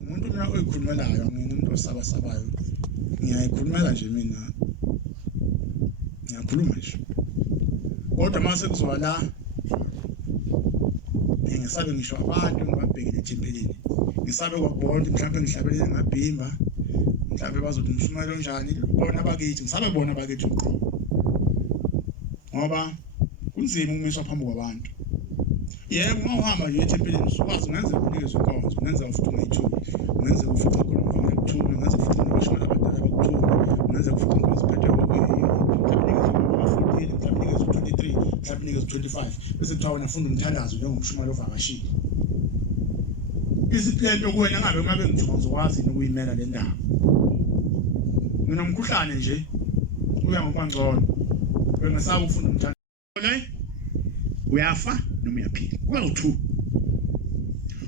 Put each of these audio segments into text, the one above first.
Umuntu mina oyikhulumelayo ngimuntu osabasabayo. Ngiyayikhulumela nje mina. Ngiyakhuluma nje. Kodwa mase kuzoba la ngisabe ngisho abantu ngibabhekile ethempelini. Ngisabe kwabona mhlawumbe ngihlabelele ngabhimba. Mhlawumbe bazothi umshumayelo njani bona bakithi ngisabe bona bakithi uqobo. Ngoba kunzima ukumiswa phambi kwabantu. Yebo uma uhamba nje ethempelini usukwazi ungenza ukunikeza inkonzo, ungenza futhi ungayithuli, ungenza futhi khona uvanga ukuthula, ungenza futhi nabashona abadala bakuthula, ungenza futhi inkonzo phethwe mhlawumbe nikeza 23, mhlawumbe nikeza 25 bese kuthiwa wena funda umthandazo njengomshumalo ovakashile. Isiplento kuwena ngabe ngijuma ngizokwazi ukuyimela le ndaba. Mina umkhuhlane nje uya ngokwangcono. Bengasaba ufunda umthandazo. Uyafa noma uyaphila. Kuba u2.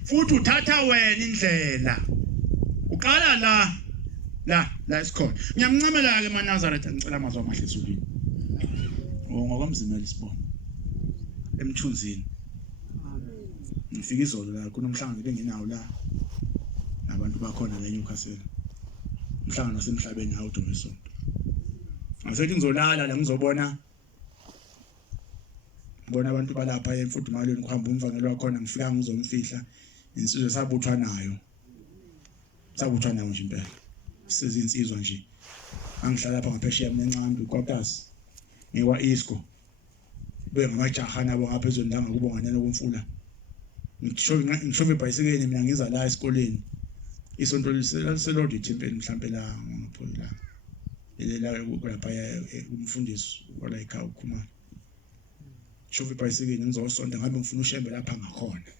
Futhi uthatha wena indlela. Uqala la isikhona. Ngiyamncamela ke eNazaretha ngicela amazwi amahle ezulwini. Ngokwamzimela isibongo. Emthunzini. Ngifika izolo la kunomhlangano benginawo la. Nabantu bakhona la eNewcastle. Umhlangano wasemhlabeni hawu Domisonto. Ngasethi ngizolala la ngizobona abantu balapha emfudumalweni kuhamba umvangelo wakhona ngifika ngizomfihla insizwe sabuthwa nayo nje impela sizinsizwa nje angihlala lapha ngaphesheya eMncambi kwaKasi ngiwa Isco bengamajaha nabo ngaphezulu ndanga kubonganela komfula ngishove ibhayisikeni mina ngiza la esikoleni isonto liselodi ethempelini mhlambe la ngaphola la lapha umfundisi wala ekhaya ukhumana shove ibhayisikeni ngizosonta ngabe ngifuna ushembe lapha ngakhona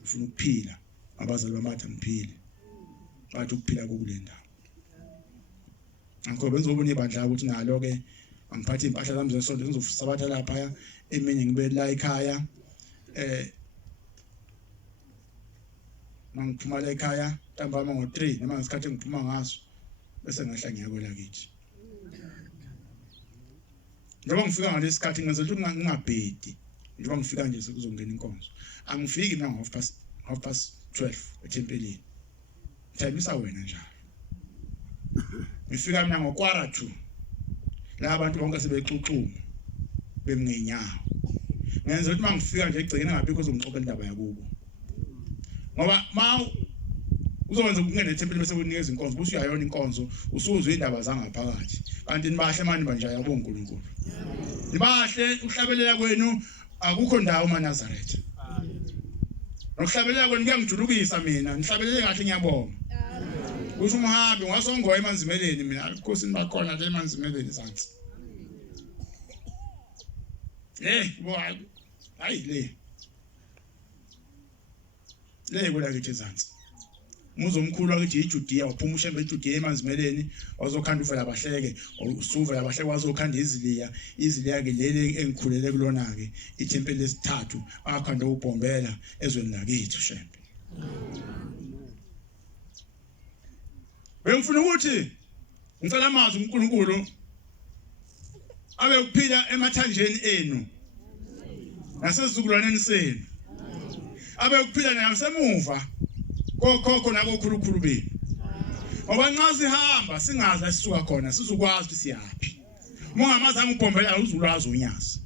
ngifuna ukuphila abazali bamatha ngiphile bathi ukuphila kokule ndawo angikho benzobona ibandla ukuthi nalo ke angiphathe impahla zami zesonto ngizosabatha lapha eminye ngibe la ekhaya mangiphuma la ekhaya ntambama ngo3 noma ngesikhathi ngiphuma ngaso bese ngahla ngiyakwela kithi. Njengoba ngifika ngalesi sikhathi ngenzela ukuthi ngingabhedi njengoba ngifika nje sekuzongena inkonzo angifiki mina ngo12 ethempelini thayimisa wena njalo ngifika mina ngo2 la abantu bonke sebexuxuma bemngenyawo ngenzela ukuthi mangifika nje egcina ngaphi kuzongixoxela indaba yakubo ngoba uzokwenza ukungena ethempelini bese unikeza inkonzo buthi uyayona inkonzo usuzwe indaba zangaphakathi kanti nibahle manje banje yabo uNkulunkulu nibahle uhlabelela kwenu akukho ndawo eNazaretha nokuhlabelela kwenu kuyangijulukisa mina nihlabelele kahle ngiyabonga kusho umhambi ngasongoya emanzimeleni mina inkosi nibakhona la emanzimeleni sansi hayi le kula kithi sansi Muzomkhulu akithi iJudiya waphuma ushembe eJudiya emanzimeleni wazokhanda uvela abahleke usuvela abahleke wazokhanda iziliya ke leli engikhulele kulona ke ithempeli lesithathu akhanda ubhombela ezweni lakithi ushembe Bengifuna ukuthi ngicela amazwi uNkulunkulu abe ukuphila emathanjeni enu nasezizukulwaneni senu abe ukuphila nasemuva kokhokho nakokhulukhulu benu ngoba nxa sihamba singazi sisuka khona sizokwazi ukuthi siyaphi mongamazange ubhombela uzulwazi unyasi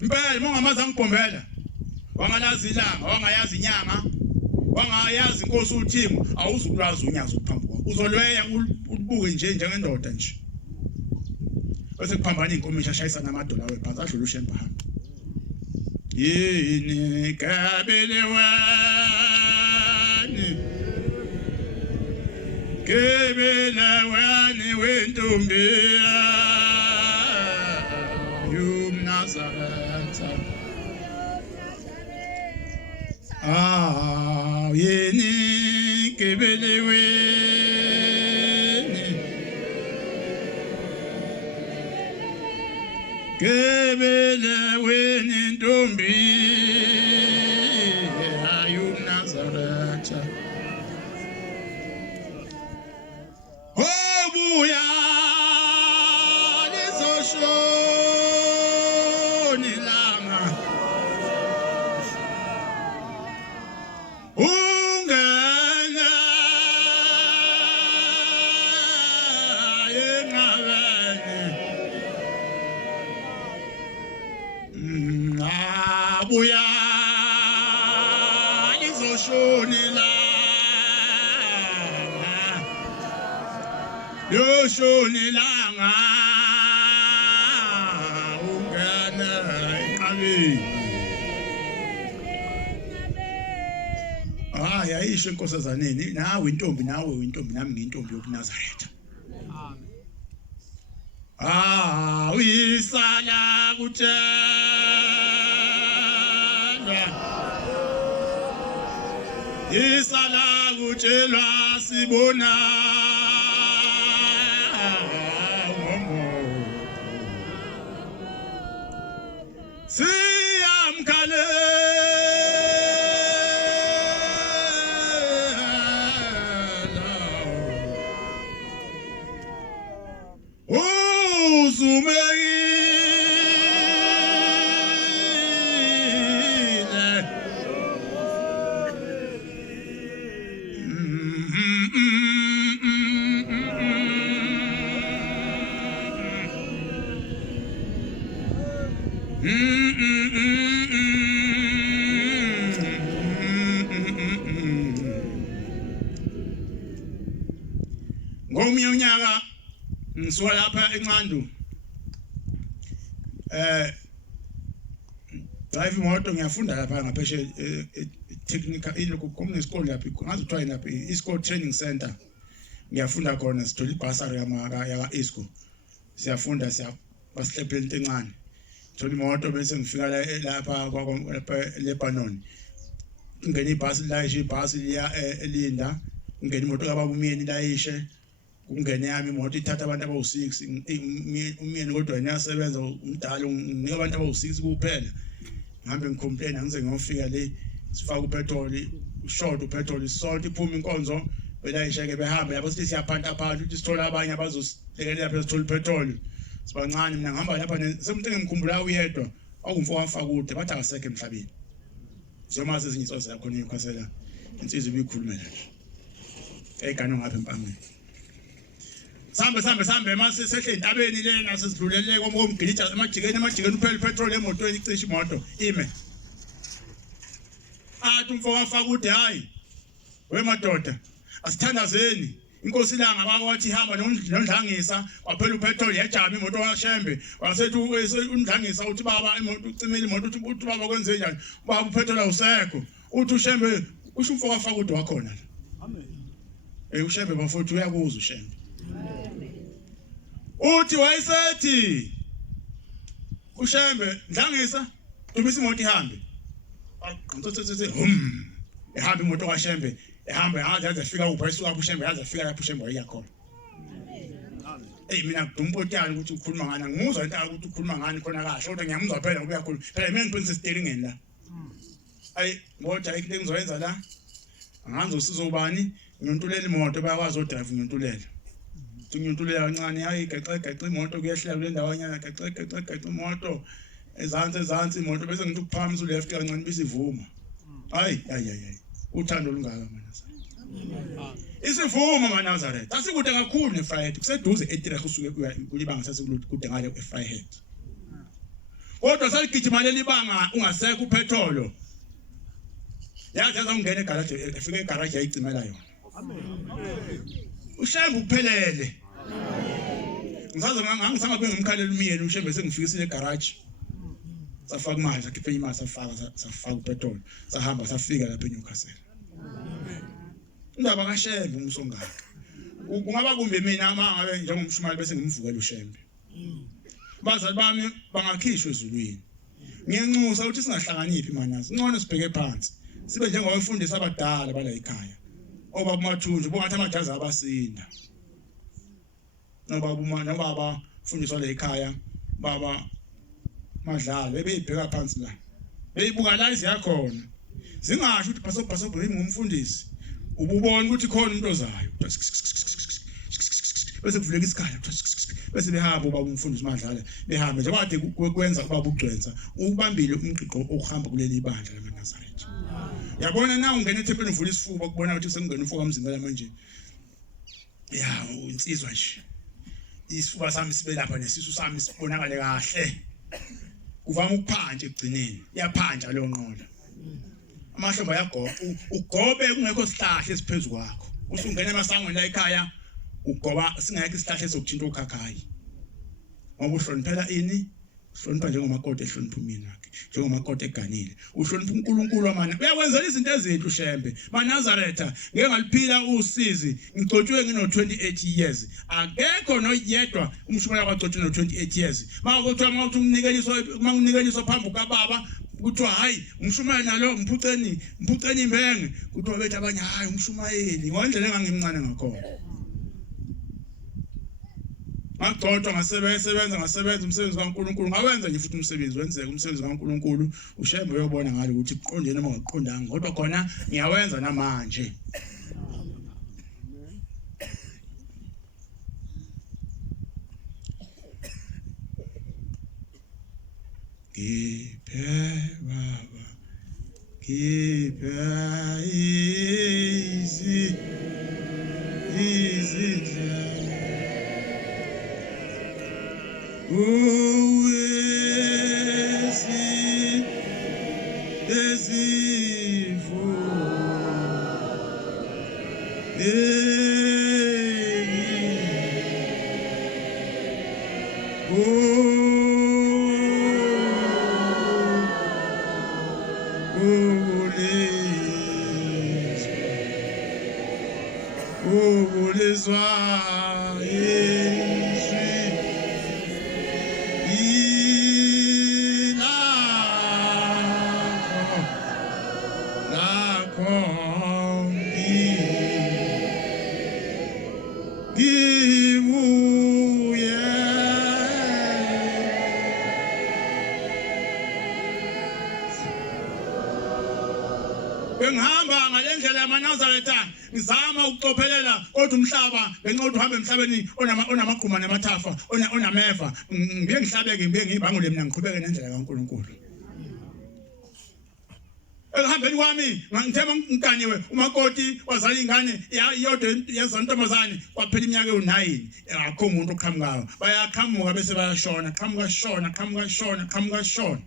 impela mongamazange ubhombela wangalazi ilanga wangayazi inyanga wangayazi inkosi uThimo awuzukulwazi unyasi uphambi kwakho uzolweya ubuke njengendoda nje bese kuphambana inkomisha shayisa namadola wephansi adlula ushemba hamba yini kabelewa Kebela wani wentumbi Nazaretha yeni kebele weni Kebele weni ntumbi Nazaretha Unga yoshonelanga ungana enqabeni yayisho inkosazaneni nawe intombi nawe uyintombi nami ngiyintombi yokuNazaretha uyisala kutshelwa isala kutshelwa sibona Ngomnye unyaka ngisuka lapha eNcandwe drive imoto ngiyafunda lapha ngapheshe technical iloko komune school lapha ngazi kuthiwa lapha iSchool Training Center ngiyafunda khona sithola ibhasari yaka ISCO siyafunda basihlephela into encane thola imoto bese ngifika lapha Lebanon ngene ibhasi layishe ibhasi liya elinda ngene imoto kababa umyeni layishe kungene yami imoto ithatha abantu abawu6 umyeni kodwa uyasebenza umdala unika abantu abawu6 kuphela ngihambe ngicomplain ngize ngiyofika le sifaka upetrol ushort upetrol salt iphuma inkonzo belayisheke behambe yabo sithi siyaphanta phansi ukuthi sithola abanye abazosilekelela lapha sithola upetrol sibancane mina ngihamba lapha semuntu engimkhumbula uyedwa awumfo wafaka kude bathi akasekho emhlabeni njengoba ezinye insozo yakho niyokhasela insizwe ibikhulumela nje egano ngapha empangeni sambe mase sehle intabeni lena sesidlulele komgilitsha amajikeni uphela petrol emotweni icisha imoto ime athi umfo wafaka kude hayi wemadoda asithandazeni inkosi langa bakwathi ihamba nondlangisa kwaphela upetrol yajama imoto kaShembe wasethi undlangisa uthi baba imoto ucimile imoto uthi baba kwenze njani baba upetrol awusekho uthi uShembe usho umfo wafaka kude wakhona amen uShembe bafowethu uyakuzwa uShembe uthi wayesethi uShembe ndlangisa dumisa imoto ihambe aqontsotse ehamba imoto kaShembe ehamba yaze fika ubhayisuka kuShembe yaze fika lapho uShembe wayakhona mina ngidumpotyana ukuthi ukhuluma ngani ngimuzwa into ukuthi ukhuluma ngani khona kahle kodwa ngiyamuzwa phela ngoba uyakhuluma phela mina ngiqinisile steeringeni la ayi ngoba into engizoyenza la angazi usizo ubani ngiyontulela imoto bayakwazi odrive ngiyontulela ngiyontulela kancane hayi gaxa imoto kuyehlela kule ndawanyana gaxa imoto ezansi imoto bese ngithi ukuphamisa uleft kancane bisivuma hayi uthando olungaka maNazaretha isivuma maNazaretha asikude kakhulu neFryhead kuseduze eTrecht usuke kulibanga sasikude ngale eFryhead kodwa saligijima leli banga ungasekho upetrol yaza ungena egarage efika egarage yayicimela yona amen uShembe uphelele ngisaze ngangisanga ngimkhalela umyeni uShembe sengifikisile egarage safaka imali sakhipha imali safaka upetrol sahamba safika lapha eNewcastle indaba kaShembe umsongaka kungaba kumbe mina mangabe njengomshumali bese ngimvukela uShembe bazali bami bangakhishwa ezulwini ngiyanxusa ukuthi singahlanganiphi manazi ngcono sibheke phansi sibe njengabafundisi abadala bala ekhaya obaba Mathunju bongathi amajazi abasinda nobaba fundiswa la ekhaya baba Madlalo bebeyibheka phansi la beyibuka la iziyakhona zingasho ukuthi bhaso ngumfundisi ububona ukuthi khona umuntu ozayo bese kuvuleka isikhala bese behamba ubaba umfundisi Madlala behambe nje kade kwenza ubaba uGcwensa ubambile umqiqo okuhamba kuleli ibandla lamaNazaretha yabona na ungena ethempelini uvula isifuba kubona ukuthi sengena umfoko kamzimela manje insizwa nje isifuba sami sibe lapha nesisu sami sibonakale kahle kuvama ukuphanja egcineni iyaphanja leyo nqola amahlombe ayagoba ugobe kungekho sihlahla esiphezulu kwakho usungena emasangweni la ekhaya ugoba singekho isihlahla esokuthinta ukhakhayi ngoba uhloniphela ini uhlonipha njengomakoti ehlonipha umyeni wakhe njengomakoti eganile uhlonipha uNkulunkulu amana uyakwenzela izinto ezinhle ushembe maNazaretha ngeke ngaliphila usizi ngigcotshwe ngino 28 years akekho noyedwa umshumela kwagcotshwe no 28 years makuthiwa mawuthi umnikeliso phambi kaBaba kuthiwa hayi umshumela nalo mphuceni imbenge kuthiwa bethi abanye hayi umshumayeli ngondlela engangimncane ngakhona Magcotshwa ngasebenza umsebenzi kaNkulunkulu ngawenza nje futhi umsebenzi wenzeka umsebenzi kaNkulunkulu ushembe uyobona ngalo ukuthi kuqondene noma ungakuqondanga kodwa khona ngiyawenza namanje Giphe baba giphe izindlela Bengihamba ngalendlela yamaNazaretha ngizama ukucophelela kodwa umhlaba benqothi uhambe emhlabeni onamaqhuma namathafa onameva ngibe ngihlabeke ngibe ngibangule mina ngiqhubeke nendlela kaNkulunkulu Ehambeni kwami ngithema ngikaniwe umakoti wazala ingane iyodwa yezantombazane kwaphela iminyaka ewu9 akho umuntu oqhamukayo bayaqhamuka bese bayashona qhamuka shona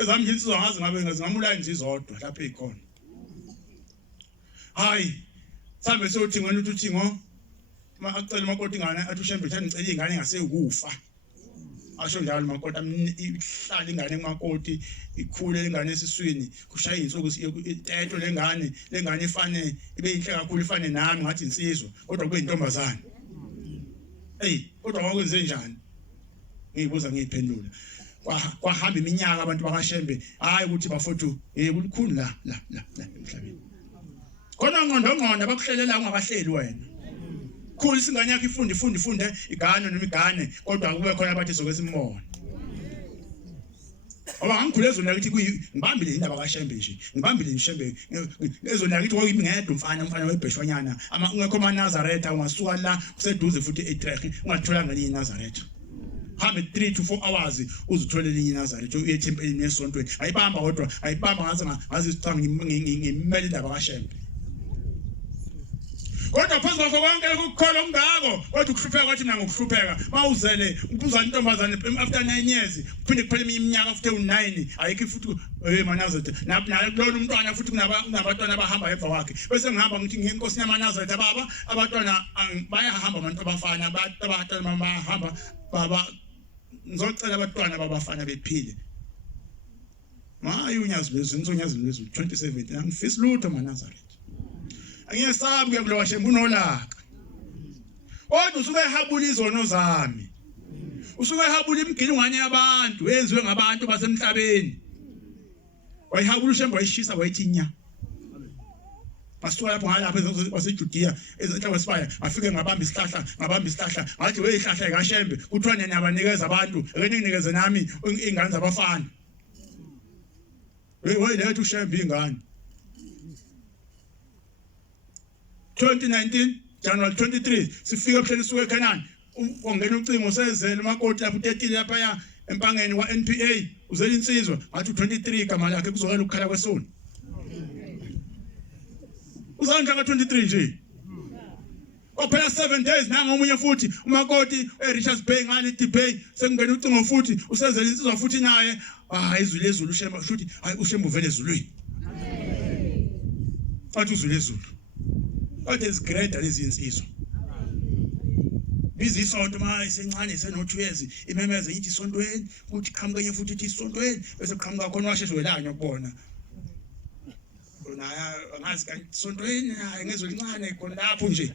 Ezami insizwa ngazi ngabe ngamula nje izodwa lapha ekhona hayi sambe sothi ngene uthi ngo acela umakoti ingane athi ushembe thani ngicela ingane ngasekufa asho njalo umakoti ihlala ingane kumakoti ikhule ingane esiswini kushaya insuku itetho lengane ifane ibe inhle kakhulu ifane nami ngathi insizwa kodwa kube intombazane kodwa ngakwenze njani ngiyibuza ngiyiphendula kwahamba iminyaka abantu bakaShembe hayi ukuthi bafowethu kulikhulu la emhlabeni khona ngqondo bakuhlelela ungakahleli wena khulu isingane yakhe ifunde igane noma igane kodwa kube khona abathi sokwesimona Oba ngikhule ezona ukuthi ngibambile indaba kaShembe nje ngibambile iShembe ezona ukuthi kwakuyimi ngedwa umfana webheshwanyana ungekho maNazaretha ungasuka la kuseduze futhi eTrek ungathola ngelinye iNazaretha hambe 3 to 4 hours uzitholela elinye iNazaretha uye ethempelini nesontweni ayibamba kodwa ayibamba ngazi isicanga ngimele indaba kaShembe kodwa phezu kwakho konke ukukhola ongako kodwa ukuhlupheka kwathi mina ngokuhlupheka mawuzele ubuza intombazane after 9 years kuphinde kuphele iminyaka after 9 ayikho futhi maNazaretha nalona umntwana futhi kunabatwana abahamba emva kwakhe bese ngihamba ngithi ngenkosi yamaNazaretha baba abantwana bayahamba abantu abafana abantwana bahamba baba ngizocela abantwana babafana bephile maye unyazi lezwi 2017 angifisi lutho maNazaretha angiyesabi kuyakulowa Shembe unolaka kodwa usuke ehabula izono zami usuke ehabula imigilingwane yabantu enziwe ngabantu basemhlabeni wayihabula uShembe wayishisa wayithinya basuka lapho ngalapha waseJudiya ezenhlaba sibaya afike ngabamba isihlahla ngathi weyihlahla kaShembe kuthiwa nina abanikeza abantu ake ninikeze nami ingane zabafana weyilethe uShembe ingane 2019 January 23 sifika ephela suke eKhanani ongena ucingo sezele umakoti lapho utetile lapha ya empangeni waNPA uzela insizwa ngathi 23 igama lakhe kuzokela ukukhala kwesoni uzandla ka23 nje ophela 7 days nanga omunye futhi umakoti eRichards Bay ngale eDebay sekungena ucingo futhi usezela insizwa futhi naye izulu ezulu ushemba futhi hayi ushemba uvele ezulwini athi uzulu ezulu kodwa isigreda lezi insizwa bizisonto manje sencane seno2 years imemeze ithi isontweni ukuthi qhamuka enye futhi ithi isontweni bese qhamuka khona washeshe welanya ukubona naya angazi kanti isontweni hayi ngezwe lincane khona lapho nje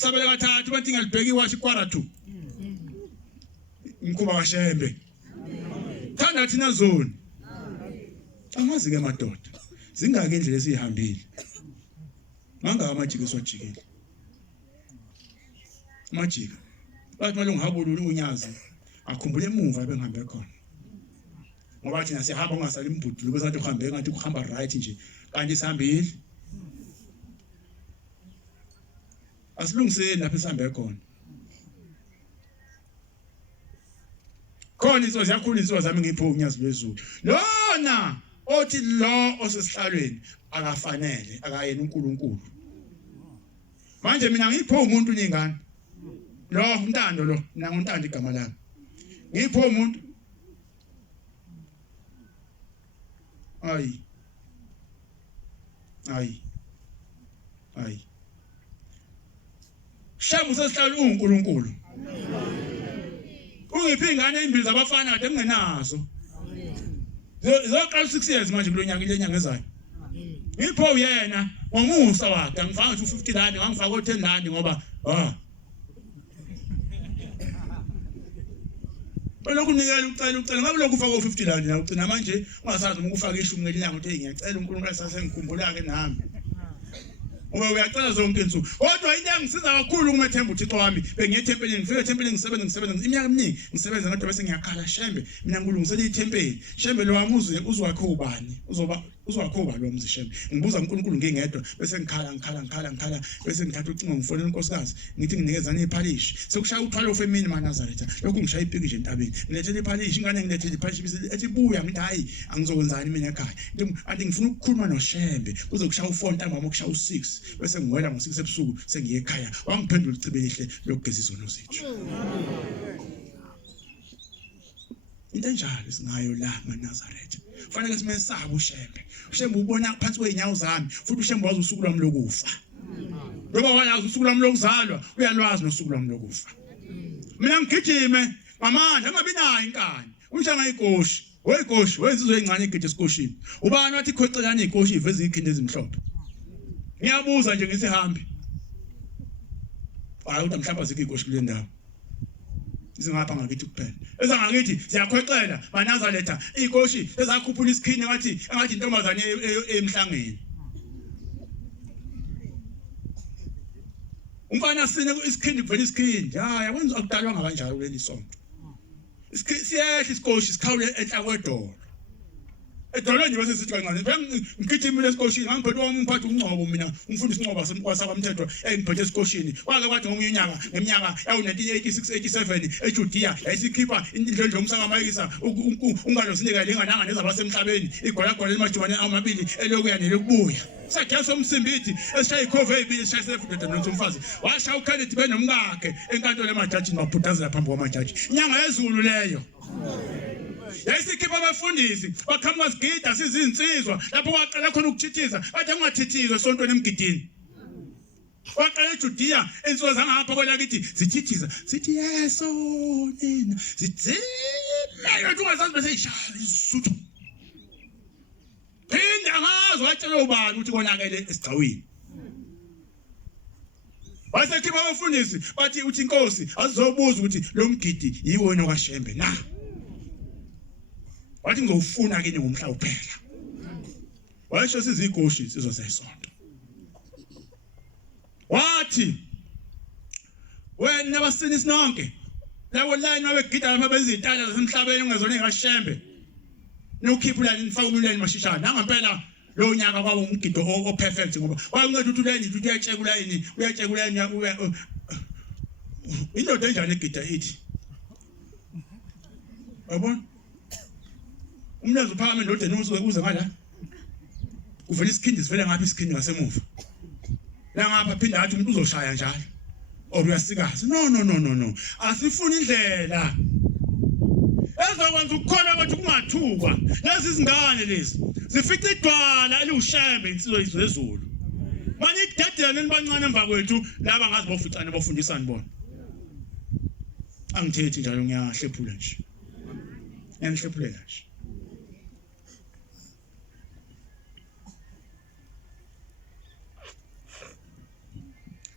sabele kathathu bathi ngalibheki wathi kwara 2 Mkhuba washembe thanda thina zone amazi ke madoda zingake indlela esihambile manga amajike swajikile majika bathi malungu habulula unyazi akhumbule emuva bengihambe khona ngoba thina sihamba ungasali imbudulu bese athi uhambe ngathi ukuhamba right nje kanti sihambile asilungiseni lapha sihambe khona khona insizwa ziyakhula insizwa zami ngipho unyazi lwezulu lona othi lo osesihlalweni akafanele akayena uNkulunkulu manje mina ngipho umuntu ningane lo umntando lo mina ngontando igama lami ngipho umuntu ayi shamu sesihlalo uNkulunkulu ungiphi ingane ezimbili zabafana kade ngingenazo zoqala 6 years manje kulonyaka lenyanga ezayo ngipho yena ngomusa wakhe angifanga ukuthi 50 rand ngangifaka o10 rand ngoba lokhu nikela ucela ngabe lokhu ufaka o50 rand na ugcina manje ungasazi uma ukufaka ishumi ngelinyanga uthi ngiyacela uNkulunkulu asasengikhumbula ke nami uma uyacela zonke insuku kodwa into engisiza kakhulu kumethemba uThixo wami bengiyethempelini ngifike ethempelini ngisebenza iminyaka eminingi ngisebenza kodwa bese ngiyakhala shembe mina ngilungisela ithempeli shembe lo wami uzwakhe ubani uzwakhe ubani lo mzishembe ngibuza uNkulunkulu ngingedwa bese ngikhala bese ngithatha ucingo ngifonela unkosikazi ngithi nginikezana iphalishi sekushaya u12 emini maNazaretha lokhu ngishaya ipikishe entabeni ngilethele iphalishi ingane ngilethele iphalishi bese ethi buya ngithi hayi angizokwenzani mina ekhaya anti ngifuna ukukhuluma noshembe kuze kushaya u4 ntambama kushaya u6 bese ngwela ngo6 ebusuku sengiye ekhaya wangiphendula ichibe lihle lokugeza izono zethu into enjalo singayo la maNazaretha kufanele simesaba ushembe ubona phansi kweinyawo zami futhi ushembe wazi usuku lwami lokufa ngoba wayazi usuku lwami lokuzalwa uyalwazi nosuku lwami lokufa mina ngigijime ngamandla angabinayo inkani unjanga igoshi wegoshi wenzizwe encane igide esikoshini ubani wathi khocelana igoshi iveza ikhindi ezimhlophe ngiyabuza nje ngisihambi hayi uthi mhlawumbe azikho igoshi kule ndawo izingapha ngakithi kuphela ezangakithi siyakhwexela maNazaretha igoshi ezakhuphula isikhini ngathi intombazane emhlangeni umfana sine isikhindi kuvela isikhindi hayi akwenza akudalwa ngakanjalo kuleli sonto siyehla iskoshi sikhawule enhla kwedolo edolweni bese sithi kancane ngigijimile esikoshini ngangiphethe umphathi uNcobo mina umfundisi uNcobo wasabamthethwa engiphethe esikoshini kwake kwathi ngomunyaka ngeminyaka yawu1986 87 eJudiya yayisikhipha indlondlo umsangamayisa ungalosineka lengananga nezabasemhlabeni igolagole lemajubane amabili elokuya nelokubuya sakhe somsimbithi esishaya ikhove ezibili esishaya sefudeta nomfazi washaya uKenneth benomkakhe enkantolo emajajini waphutazela phambi kwamajaji inyanga yezulu leyo yayisikhipha abafundisi baqhamuka sigida sizinsizwa lapho kwaqala khona ukuthithiza bathi angathithizwe esontweni emgidini waqala eJudiya insizwa zangapha kwelakithi zithithiza sithi yeso nina zithile ungazazi bese ishaya isuthu phinda ngazo watshela ubani ukuthi konakele esigcawini wasekhipha abafundisi bathi uthi inkosi azizobuza ukuthi lo mgidi yiwo wena kwaShembe na wathi ngizofuna kini ngomhla uphela washo sizigoshi sizosesonto wathi wena basini sinonke labo line wabegida lapha bezitala zasemhlabeni ungezona engaShembe nokhiphula nifaka umlweni mashishana nangempela lo nyaka kwaba umgido o perfect ngoba wayenceda ukuthi ulayini ukuthi uyatsheka ulayini indoda enjani egida ithi yabona umlazo phakame ndoda nosuke kuze ngala uvela isikhindi sivela ngapha isikhindi ngasemuva la ngapha phinda athi umuntu uzoshaya njalo or uyasikaza no asifuni indlela ezokwenza ukukholwa kwethu kungathukwa. Lezi izingane lezi zifica idwala elushembe insizwe izezulu. Manje idedene nibancane emva kwethu laba ngazi bofucane bafundisana bona. Angithethi njalo ngiyahlephula nje. Ngiyahlephulela nje.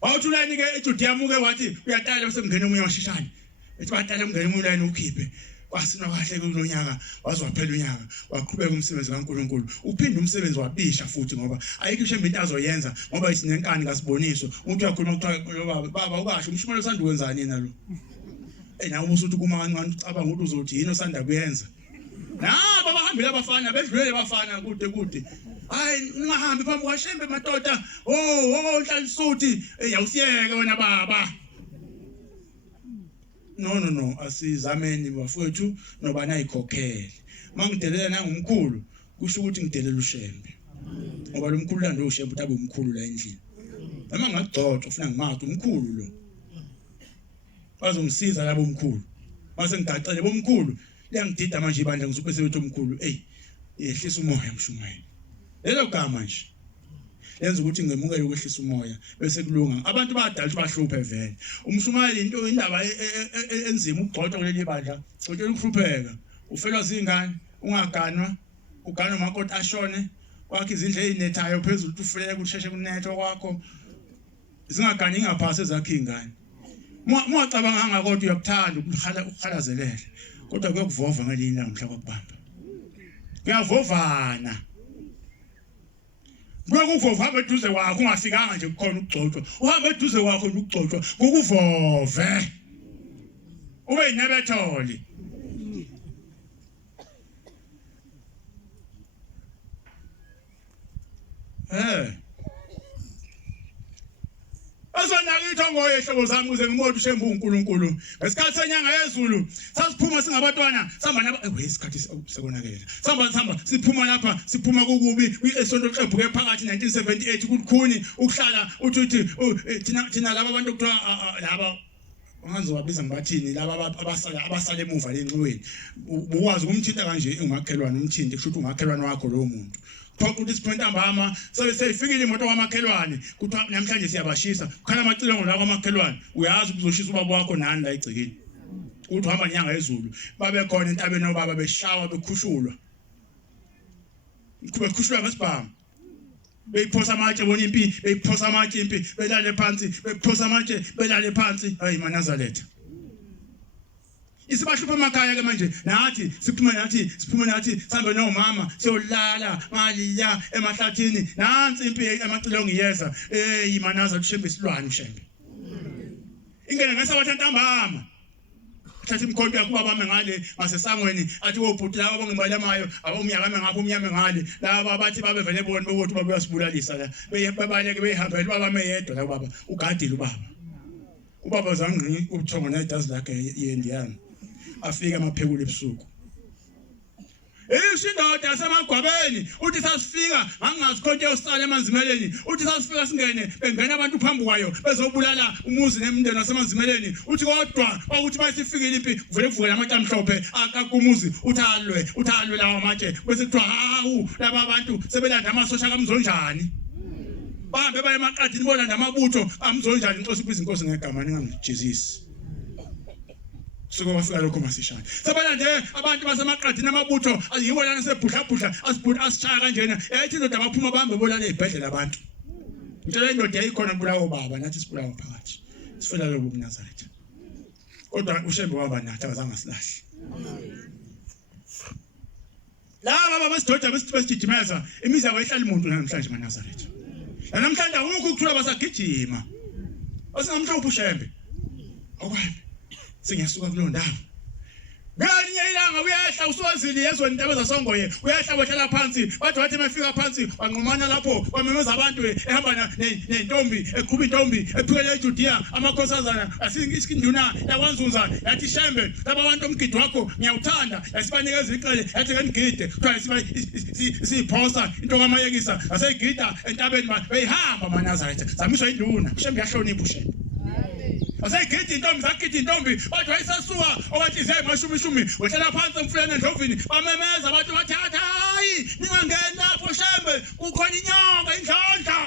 Awuthulani ke eJudiya muke wathi uyatala bese ngene umunye washishana. Ethi batala ngene umunye line ukhiphe. Kwasina kahle kulonyaka wazwaphela unyaka waqhubeka umsebenzi kaNkuluNkulu. Uphinde umsebenzi wabisha futhi ngoba ayikho ishembe into azoyenza ngoba isinenkani ngasiboniso. Umuntu uyakhuluma ukuthiwa baba ukasho umshumelo usanda kwenzani yena lo. Nawe usuthi kuma kancane ucabanga ukuthi uzothi yini osanda kuyenza. Nabo bahambile abafana bedlulele abafana kude. Hayi ningahambi phambi kwashembe madoda. Oh Nhlanhlisuthi yawusiyeke wena baba. No asizameni bafowethu noba nayikhokhele. Mangidelela nangumkhulu kusho ukuthi ngidelela ushembe. Ngoba lo mkhulu la ndo ushembe utabe umkhulu la endlini. Noma ngagcotha ufuna ngimathe umkhulu lo. Bazongisiza labo omkhulu. Mase ngigacele bomkhulu liyangidida manje ibandla ngisupe sebethi omkhulu yehlisa umoya mshumayeli. Lelo gama nje lenza ukuthi ngemukele ukwehlisa umoya bese kulunga. Abantu badala bahluphe vele. Umshumayeli into indaba enzima ukugxotha kuleli bandla. Ucela ukuhlupheka. Ufelwa zingane, ungaganwa, uganwa umakoti ashone, kwakhe izindle ezinethayo phezulu ufulele kusheshe kunetho kwakho. Zingagani ngaphasi ezakhe ingane. Muwacabanga ngakodwa uyakuthanda ukukhalazelele. Kodwa kuyokuvova ngelinye ilanga mhla kwakubamba. Kuyavovana. Kuyokuvova hamba eduze wakho ungafikanga nje kukhona ukugcotshwa. Uhamba eduze wakho ukugcotshwa kukuvove. Ube inebetholi. Azonakitho ngoyehlobo zami uze ngimoto ushembe uNkulunkulu. Ngesikhathi senyanga yezulu sasiphuma singabatwana sihamba isikhathi sekonakela. Sihamba siphuma lapha siphuma kukubi isonto xebuke phakathi 1978 kukhuni ukuhlala uthi thina laba abantu okuthiwa laba Angazi wabiza ngibathini laba abasala emuva lenxiweni. Ukwazi ukumthinta kanje ungamakhelwane umthinte kusho ukuthi ungamakhelwane wakho lo muntu. Phakathi isiphoint ambama seyifikile imoto kwamakhelwane kuthiwa namhlanje siyabashisa kukhala amacilongo la kwamakhelwane uyazi ukuzoshisa ubaba wakho nani la egcikini uthi uhamba inyanga yezulu babe khona entabeni obaba beshawa bekhushulwa bekhushulwa ngesibhamu beyiphosa amatshe bona impi beyiphosa amatshe impi belale phansi bephosa amatshe belale phansi hayi maNazaretha isibashupha emakhaya ke manje nathi siphuma nathi sihambe nomama siyolala ngaliya emahlathini nansi impi emacilongo iyeza iManaza ushembe isilwane ushembe ingene ngasabatha ntambama thatha imkhonto yakho babame ngale ngasesangweni athi wobhuti laba bongibalamayo abomnyaka ngapha umnyama ngale laba bathi babe vele bona bokuthi babe uyasibulalisa la bebaleke behambele babame yedwa la baba ugadile ubaba zangqi ubuthongo nedazi lakhe yendiyana afika amaphekule ebusuku Ishindoda yasemagwabeni uthi sasifika ngangazikhonto yosala emanzimeleni uthi sasifika singene bengena abantu phambi kwayo bezobulala umuzi nemndeni wasemanzimeleni uthi kodwa ukuthi bayisifikile impi kuvele kuvukela amatshe amhlophe akakumuzi uthalwe lawo amatshe bese kuthiwa hawu laba abantu sebelanda amasosha kaMzonjani bahambe baye emaqadini bolanda amabutho amzonjani inkosi ibiza inkosi ngegama ningamjezisi Suko bafika lokho masishaya. Sebalande abantu basemaqadini amabutho ayiwo lana sebhudla asishaya kanjena. Yayithi indoda baphuma bahambe bolala ezibhedlela abantu. Ngitshela indoda yayikhona kulawo baba nathi sibulawa phakathi. Sifela lokho kuNazaretha. Kodwa ushembe waba nathi akazange asilahle. Laba baba sidoda besijimeza imiza kwayihlala umuntu namhlanje eNazaretha. Namhlanje akukho ukuthula basagijima. Asingamhlophe ushembe. Okwabi Singasuka kulo ndawo. Ngelinye ilanga uyahla usozili yezweni intaba zasongoye uyahla bohlala phansi bathi wathi mefika phansi banqumana lapho bamemeza abantu ehamba nentombi eqhuba intombi ephukele eJudiya amakhosazana asikinduna yakwanzunza yathi shembe laba abantu omgidi wakho ngiyawuthanda yasibanikeza iqele yathi ngenigide kuthiwa siphosa into kamayekisa aseyigida entabeni beyihamba maNazaretha zamiswa induna shembe yahlonipha ushembe Asayigidi intombi zakugidi intombi bathi wayesasuka owathi zayimashumi wehlala phansi emfuleni endlovini bamemeza abantu bathi hayi ningangeni lapho Shembe kukhona inyonga indlondla.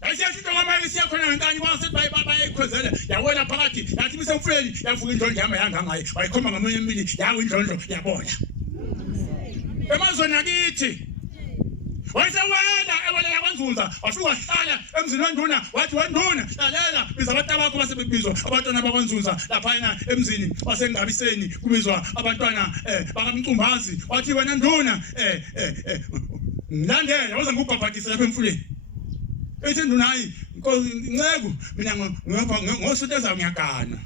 Asiyasho ngama siyakhona ngenkani kwasethi bayikhwezela yawela phakathi yathi bisemfuleni yavuka indlondla yama yangangayi wayikhoma ngamunye emini yawo indlondlo yabona. Emazweni akithi wayesewena ewela kwaNzunza wafika wahlala emzini wenduna wathi wenduna lalela biza abantu abakho basebebizwa abantwana bakwaNzunza lapha emzini wasengabiseni kubizwa abantwana bakaMcumbazi wathi wena nduna ngilandela waze ngikubhabhadisa lapha emfuleni ethi nduna hayi Ncegu mina ngosuteza ngiyagana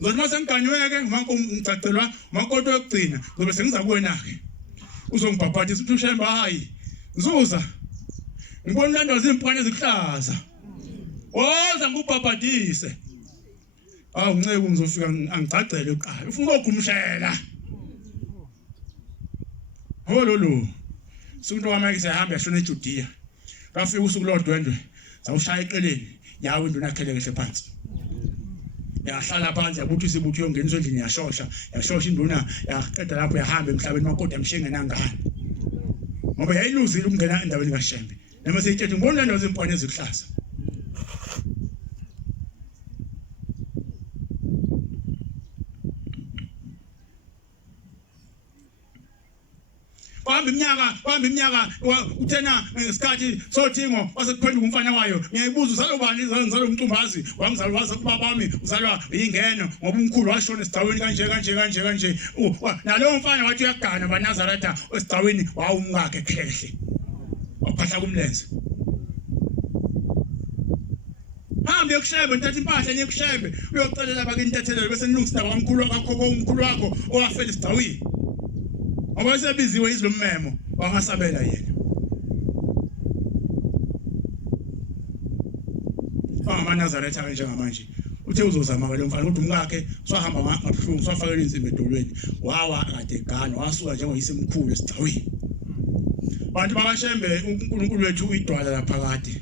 ngoba mase ngiganyweke ngicacelwa umakoti wokugcina ngoba sengiza kuwena ke uzongibhabhadisa uthi uShembe hayi Zuza ngibona lando zimpwane ezihlaza woza ngubhabhadise awu Ncegu ngizofika angicacele eqala ufuna ukugumshela hololo sunto wami sehamba yashona eJudiya kafika usuku lodwendwe zawushaya eqeleni yawo induna yakheleke phansi yahlala phansi yabuthi isibuthi yongeniswa endlini yashosha induna yaqeda lapho yahamba emhlabeni makoti amshinga nangani ngoba yayiluzile ukungena endaweni kaShembe noma seyithethe ngibona lento zimpwane ezihlaza Wahamba iminyaka uthena ngesikhathi sothingo wasekuphenduka umfana wayo ngiyayibuza uzalwa ubani ngizalwa uMcumbazi wangizalwa waze kuba bami uzalwa ingeno ngoba umkhulu washona esigcawini kanje nalowo mfana wathi uyagana baNazaretha esigcawini wawumngakhe khehle waphahla kumlenze hambe yokuShembe ntatha impahla niyekuShembe uyocelela bakini tethelele bese nilungisa kwamkhulu wakho owafela esigcawini ngoba sebiziwe izilomemo wangasabela yena amaNazaretha njengamanje uthe uzozama ke lo mfana ukuthi umkakhe swahamba ngabuhlungu swafakela insimbi edolweni wawa kade egana wasuka njengoyisemkhulu esigcawini bantu bakaShembe uNkulunkulu wethu uyidwala lapha kade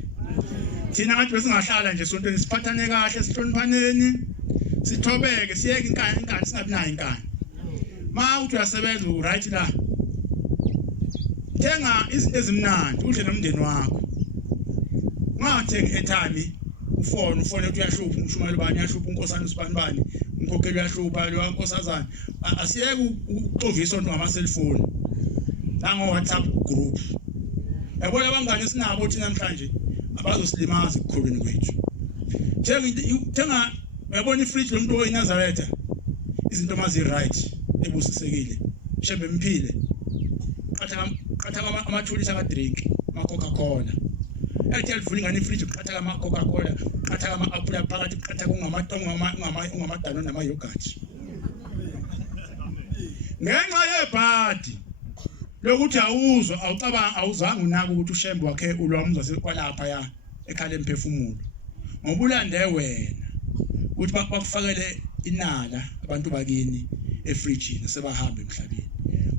thina ngathi besingahlala nje sontweni siphathane kahle sihloniphaneni sithobeke siyeke inkani singabi nayo inkani uthi uyasebenza right la thenga izinto ezimnandi udle nomndeni wakho ungathengi airtime ufone uthi uyahlupha umshumeli bani yahlupha unkosana usibani umkhokheli uyahlupha lo wankosazana asiyeke ukuxovisa into ngama cellphone nango WhatsApp group yabona abangani sinabo thina namhlanje abazosilimaza ekukhuleni kwethu thenga yabona ifridge lomuntu oyiNazaretha izinto mazi right ebusisekile Shembe mphile qatha amathuli saka drink ama Coca-Cola ethi alivula ingane ifridge qatha ama Coca-Cola qatha ama apple phakathi qatha ungamadano nama yogurt ngenxa yebhadi lokuthi awuzwa awucabanga awuzange unaka ukuthi uShembe wakhe ulwamuzwa sekwalapha ya ekhala emphefumulo ngoba ulande wena ukuthi bakufakele inala abantu bakini efridge sebahamba emhlabeni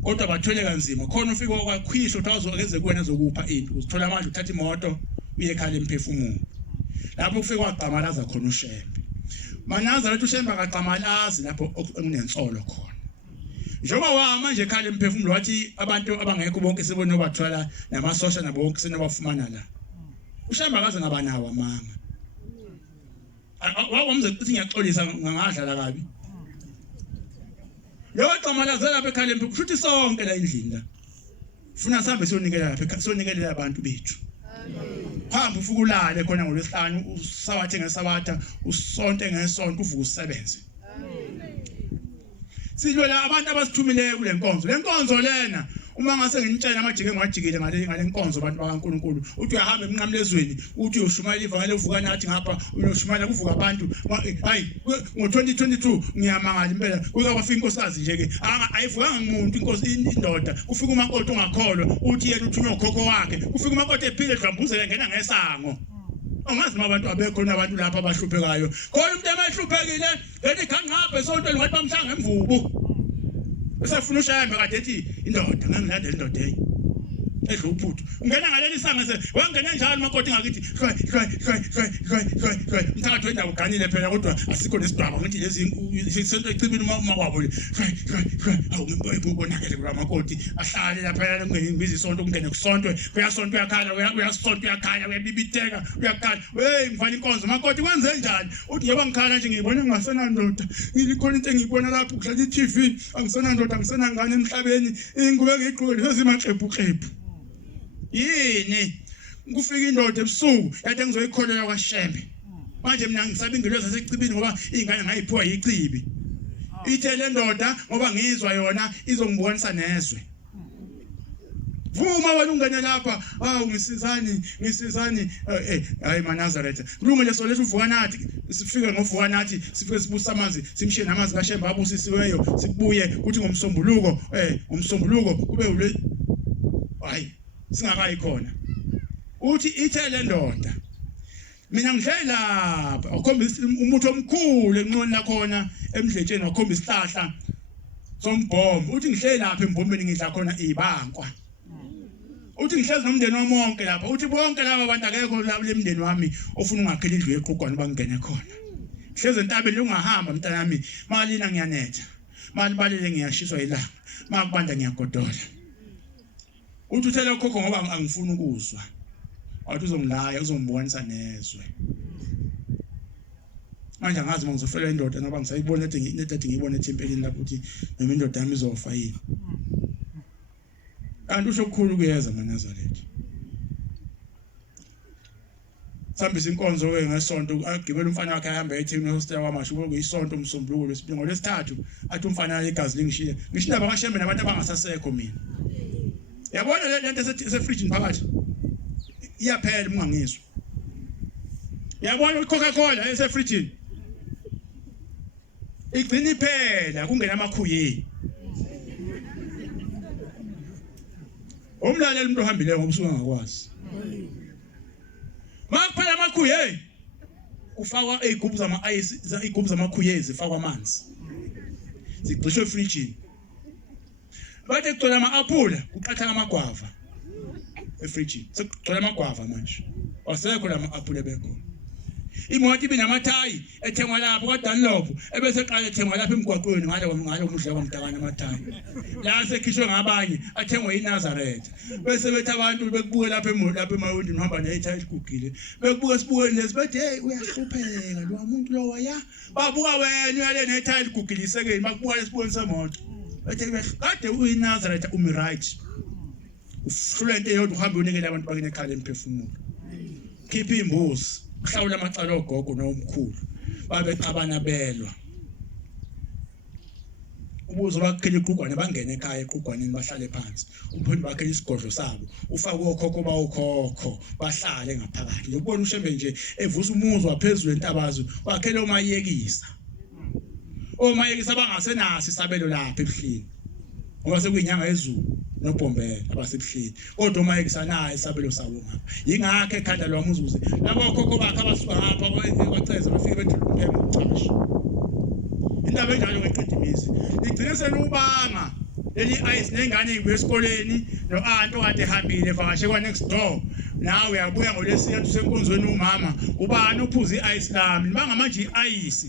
kodwa bathole kanzima khona ufika kwakhwisho uthi akenze kuwena zokupha into uzithola manje uthatha imoto uye ekhala emphefumulo lapho ufika waqamalaza khona uShembe maNazaretha uShembe akaqamalazi lapho okunensolo khona njengoba manje ekhala emphefumulo wathi abantu abangekho bonke sebone obathwala namasosha nabo bonke senabafumana la uShembe akaze ngabanawo amanga wawumze ukuthi ngiyaxolisa ngadlala kabi lo qamalazela lapha ekhala emphefumulo futhi sonke la endlini la ufuna sihambe siyonikela lapha siyonikela abantu bethu hamba ufuka ulale khona ngolwesihlanu usabathe ngesabatha usonto ngesonto uvuka usebenze silwela abantu abasithumileyo kule nkonzo le nkonzo lena uma ngase nginitshela amajike ngwajikile ngale nkonzo abantu bakaNkuluNkulu uthi uyahamba emnqamlezweni uthi uyoshumayela ivangeli uvuka nathi ngapha uyoshumayela kuvuka abantu hayi ngo2022 ngiyamangala impela kuza kwafika inkosikazi nje ke ayivukanga umuntu inkosi indoda kufika umakoti ongakholwa uthi yena uthi uyokhokho wakhe kufika umakoti ephile edlambuzela ngena ngesango angazi abantu abekho nabantu lapha abahluphekayo khona umuntu emahluphekile lethi khangaphe sonto lingathi bamhlanga emvubu usafuna uShembe kade ethi indoda ngangilandela indoda edla uphuthu ungena ngaleli sanga se wangena njalo makoti ngakithi mthakathi wendawo uganile phela kodwa asikho nesidwaba ngithi lezi sento ecibini uma kwabo awu ngibonakele kula makoti ahlale lapha ngene ngibiza isonto kungene kusontwe kuyasonto uyakhala uyasonto uyakhala uyabibiteka uyakhala hey ngivana inkonzo makoti kwenze njani uthi yebo ngikhala nje ngibona ngasena ndoda ngilikhona into engiyibona lapho kudlala iTV angisena ndoda angisena ngane emhlabeni ingube ngiqhubele sezimaxebuxebu yini kufika indoda ebusuku yathi ngizoyikholela kwaShembe manje mina ngisabe ingelozi zasecibini ngoba ingane ngayiphiwa yicibi ithele ndoda ngoba ngizwa yona izongibonisa nezwe vuma wena ungene lapha awu ngisizani hayi maNazaretha kulungile so lethu uvuka nathi sifike ngovuka nathi sifike sibusa amanzi simshiye namanzi kaShembe abusisiweyo sibuye kuthi ngomsombuluko ngomsombuluko kube ule hayi singakayi khona uthi ithele ndoda mina ngidle lapha ukhombisa umuthi omkhulu enqoni la khona emdletsheni wakhomba isihlahla sombhombo uthi ngihleli lapha embombeni ngidla khona ibankwa uthi ngihlezi nomndeni wami wonke lapha uthi bonke laba abantu akekho lapha lemndeni wami ofuna ungakhela indlu yeqhugwane bangene khona hleze entabeni ungahamba mntanami malina ngiyanetha malibalele ngiyashiswa ilanga makubanda ngiyagodola uthi uthela khokho ngoba angifuni ukuzwa wathi uzongilaya uzongibonisa nezwe manje angazi ngizofela indoda ngoba ngisayibona ethi ngiyibona ethempelini lapho uthi noma indoda yami izofa yini kanti usho okukhulu kuyeza maNazaretha sambisa inkonzo ngesonto agibela umfana wakhe ahamba eThekwini hostel kwamashu kuyisonto umsombuluko lesibili ngolesithathu athi umfana igazi lingishiye ngishinda bakaShembe nabantu abangasasekho mina yabona le nto esefridge phakathi iyaphela ungangizwa yabona iCoca-Cola esefridge igcina iphela kungena amakhuye umlaleli umuntu ohambileyo ngomsuku angakwazi makuphela amakhuye ufakwa izigubhu zama-ice izigubhu zamakhuye zifakwa amanzi zigcishwe efrijini bathe kugcwele ama-aphula kuqatha amagwava efrijini sekugcwele amagwava manje wasekho la ma-aphula ebekhona imoto ibinamathayi ethengwa lapho kwaDunlop ebese eqala ethengwa lapha emgwaqweni ngalo mudla kwamdakana amathayi la sekhishwe ngabanye athengwa iNazaretha bese bethi abantu bekubuke lapha emawindini uhamba nethayi ligugile bekubuke sibukeni lezi bethi hey uyahlupheka lo muntu lo waya babuka wena uyale nethayi ligugile isekeni bakubuka lesibukeni semoto bethi kade uyiNazaretha umi right uhlule into eyodwa uhambe unikele abantu bakini ekhala emphefumulo khipha imbuzi uhlawula amacala ogogo nomkhulu babexabana belwa ubuzo bakhele iqhugwane bangene ekhaya eqhugwaneni bahlale phansi umpholi bakhele isigodlo sabo ufake okhokho bawokhokho bahlale ngaphakathi ngibona uShembe nje evusa umuzi waphezulu entabazo wakhele omayekisa bangasenasi isabelo lapha ebuhlini ngoba sekuyinyanga yezulu nobhombela abasebuhlini kodwa omayekisa naye isabelo sabo ngapha yingakho ekhanda lwamuzuze labo okhokho bakhe abasuka ngapha kwaceza bafike bethula umpheme ucasha indaba enjalo ngeqedimizi igcine senubanga leli ice nengane ibuye esikoleni no-anti okade ehambile evakashe kwa-next door nawe uyabuya ngolesiyathu senkonzweni umama ubani uphuza i-ice lami nibanga manje i-ice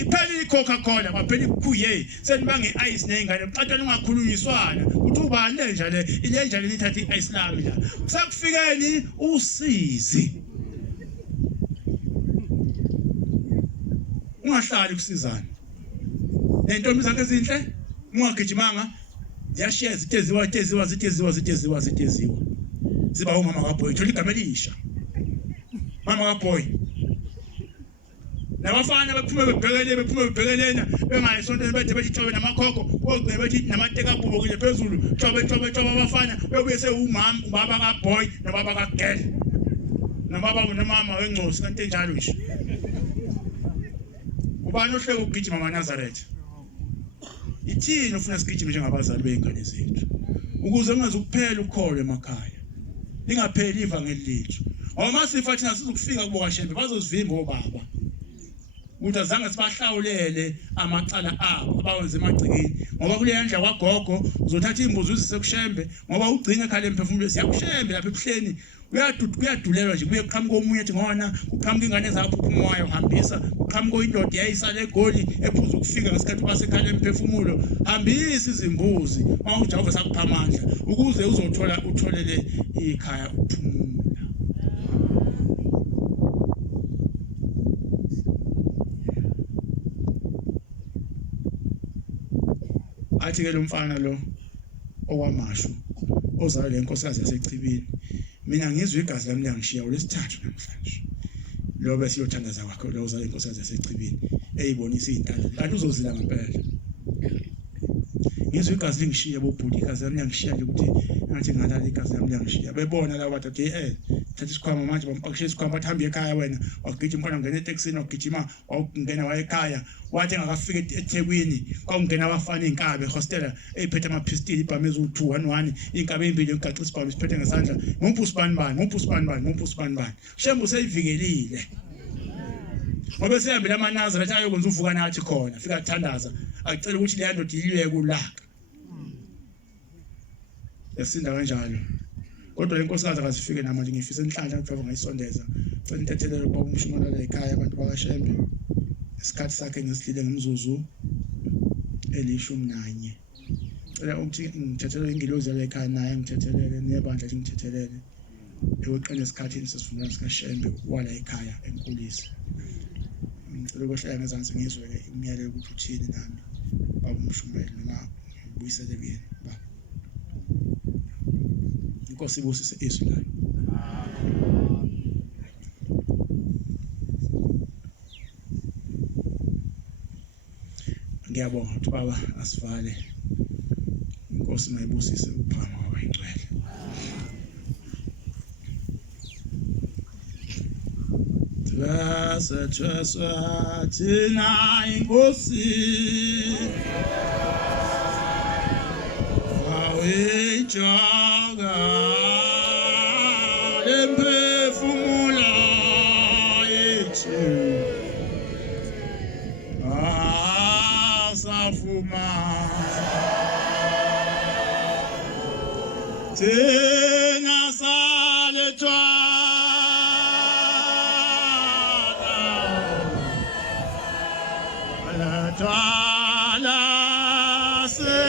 iphela i-Coca-Cola kwaphela ikhuye senibanga i-ice ney'ngane bucatshana ungakhulunyiswana kuthi ubani lenja le nithatha i-ice lami la kusakufikeni usizi ungahlali kusizana nentombi zakhe ezinhle ungagijimanga ziyashiya ziteziwa ziba umama kaBoy thola igama elisha mama kaBoy nabafana bephuma bebhekelena bengayisonto bethe bethobe namakhokho ogcine bethi namateka kubo kule phezulu thobe abafana bebuye sewumama ubaba kaBoy nobaba kaGirl nobaba nomama weNcosi kanti enjalo nje ubani ohleke ukugijima maNazaretha ithini ufuna sigijime njengabazali beingane zethu ukuze ungazukuphela ukholo emakhaya lingapheli ivangeli lethu ngoba masifa thina sizokufika kubo kaShembe bazosivimba obaba ukuthi azange sibahlawulele amacala abo abawenza emagcikeni ngoba kule yandla kwagogo uzothatha imbuzi uzise kushembe ngoba ugcina ekhaya emphefumulo siyakushembe lapha ebuhleni kuyadulelwa nje kuye kuqhamuka omunye ethi ngona uqhamuka ingane zaphuphumayo hambisa uqhamuka indoda yayisale egoli ephuza ukufika ngesikhathi basekhaya emphefumulo hambisa izimbuzi mawujava sakupha amandla ukuze utholele ikhaya ukuphumula. Athi ke lo mfana lo okwamashu ozalwe lenkosikazi yasechibini mina ngizwe igazi lami liyangishiya olesithathu namhlanje lo bese yothandaza kwakhe lo ozalwe lenkosikazi yasechibini eyibonisa izintando kanti uzozila ngempela ngizwe igazi lingishiya bobhuti igazi lami liyangishiya nje ukuthi ngathi ngalala igazi lami liyangishiya bebona la bathi thatha isikhwama manje bampakishe isikhwama bathi hamba ekhaya wena wagijima mfana ngene eTexini wagijima wangena waye ekhaya wathi engakafika eThekwini kwakungena abafana inkabe hostela eyiphethe amapistoli ibhameza u211 inkabe ezimbili egaxa isibhamu siphethe ngesandla ngompusibani shembu seyivikelile ngoba sehambile amanazareth ayokwenza uvuka nathi khona fika kuthandaza acela ukuthi leya ndoda ilwe kulaka yasinda kanjalo kodwa inkosikazi akazifike namanje ngifisa enhlanhla ukuthi ngayisondeza cela intethelelo kwa umshumanala ekhaya abantu bakashembe isikhathi sakhe ngesidlile ngimzuzu eli11 cela ukuthi ngithethelele ingilozi la ekhaya naye ngithethelele nebandla ngithethelele eweqene esikhathini sesivumelwano sikaShembe wala ekhaya enkulisi ngicela ukuhlala ngezansi ngizwe imiyalelo ukuthi uthini nami baba umshumeli noma ubuyisele kuyena ba inkosi ibusise izwi layo. Ngiyabonga ukuthi baba asivale inkosi mayibusise ukuphama kwabangcwele. Trasa tina inkosi wawijaga lemphefumulo yethu asafuma thina salethwa Tala se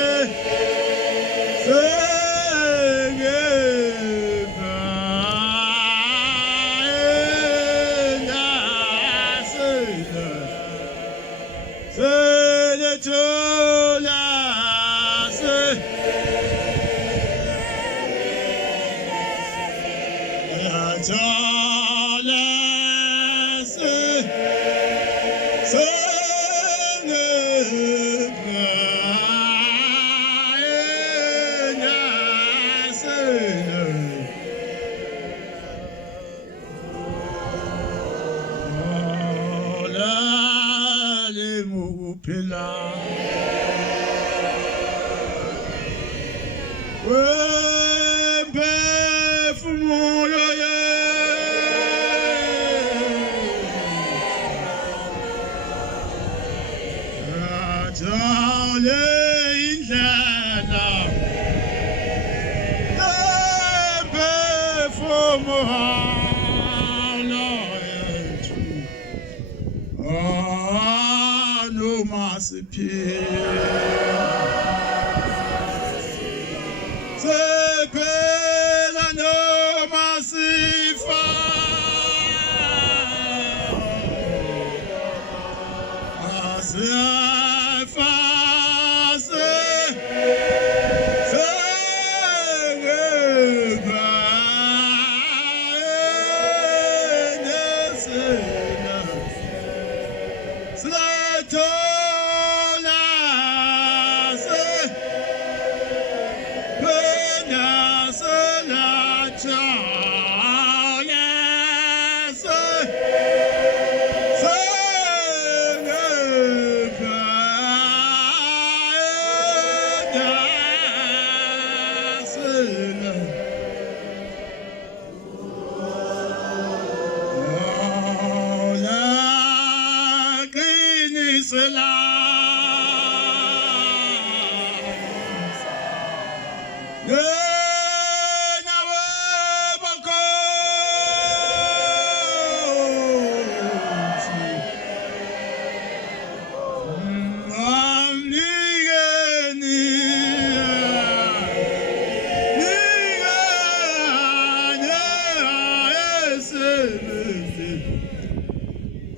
Slatola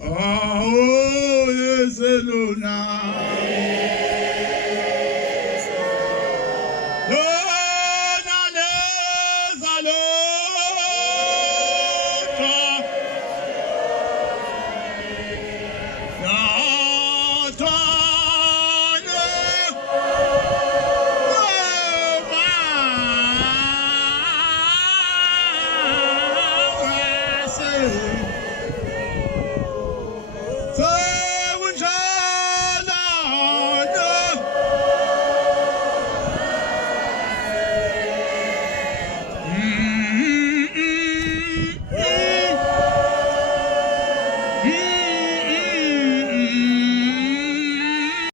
Oh, yeseluna. Lona nezalo. Say